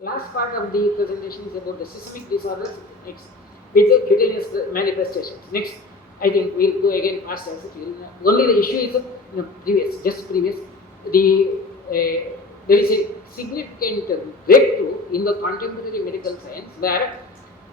Last part of the presentation is about the systemic disorders, next, with the cutaneous manifestations. Next, I think we'll go again past as it will. Only the issue is previous. There is a significant breakthrough in the contemporary medical science where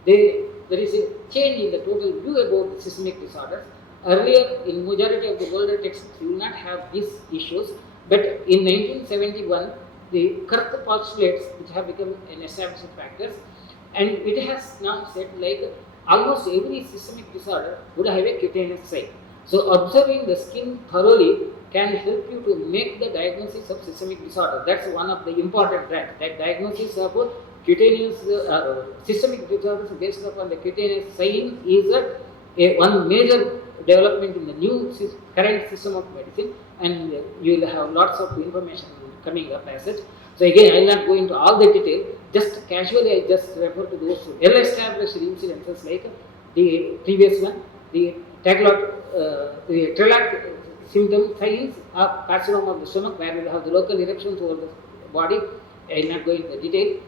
there is a change in the total view about systemic disorders. Earlier, in majority of the older texts, you will not have these issues, but in 1971, the Kirk postulates, which have become an established factors, and it has now said like almost every systemic disorder would have a cutaneous site. So observing the skin thoroughly can help you to make the diagnosis of systemic disorder. That's one of the important tracks. That diagnosis of cutaneous systemic disorders based upon the cutaneous sign is one major development in the new current system of medicine, and you will have lots of information coming up as such. So again, I will not go into all the detail. Just casually, I just refer to those well-established incidences like the previous one, the Trelac symptom signs of carcinoma of the stomach, where we will have the local eruptions over the body. I will not go into the detail.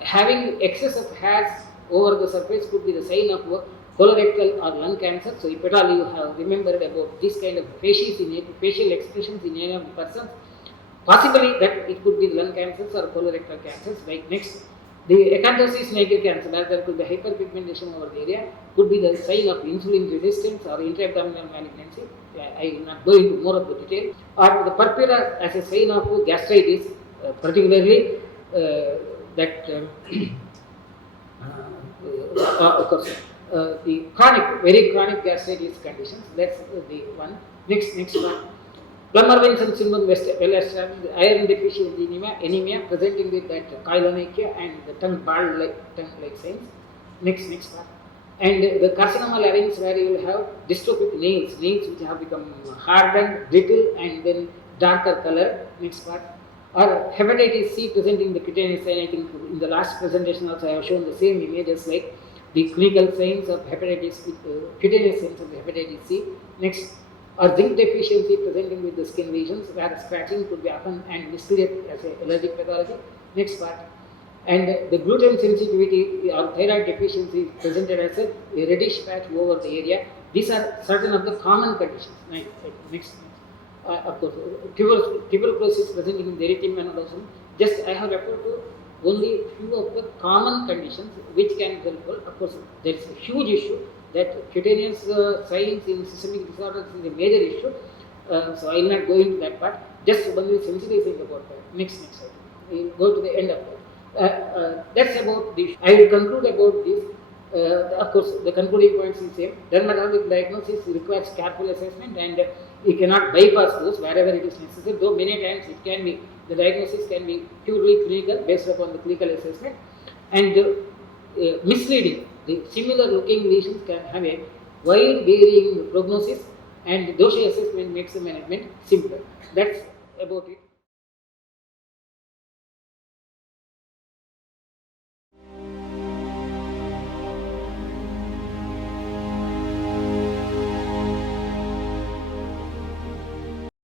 Having excess of hairs over the surface could be the sign of colorectal or lung cancer. So if at all you have remembered about this kind of facial expressions in any of the persons, possibly that it could be lung cancers or colorectal cancers. Like next, the acanthosis nigra cancer, where there could be hyperpigmentation over the area, could be the sign of insulin resistance or intra-abdominal malignancy. I will not go into more of the detail. Or the purpura as a sign of gastritis, particularly the very chronic gastritis conditions. That's the one. Next one. Plummer-Vinson syndrome, well established, iron deficiency anemia presenting with that 𝐈𝐿𝐴 and the tongue-like signs. Next part. And the carcinoma larynx, where you will have dystrophic nails which have become hardened, brittle, and then darker color. Next part. Or hepatitis C presenting the cutaneous sign. I think in the last presentation also I have shown the same images like the clinical signs of hepatitis, cutaneous signs of hepatitis C. Next, or zinc deficiency presenting with the skin lesions, where scratching could be often and misleaded as an allergic pathology. Next part. And the gluten sensitivity or thyroid deficiency presented as a reddish patch over the area. These are certain of the common conditions. Next. Of course, tuberculosis presenting in the erythema nodosum. Just I have referred to only few of the common conditions which can be helpful. Of course, there is a huge issue that cutaneous signs in systemic disorders is a major issue. So I will not go into that part. Just only sensitizing about that. Next slide. We will go to the end of that. That's about this. I will conclude about this. Of course, the concluding points is same. Dermatologic diagnosis requires careful assessment, and you cannot bypass those wherever it is necessary. Though many times the diagnosis can be purely clinical based upon the clinical assessment, and misleading. The similar looking lesions can have a wide varying prognosis, and dosage assessment makes the management simpler. That's about it.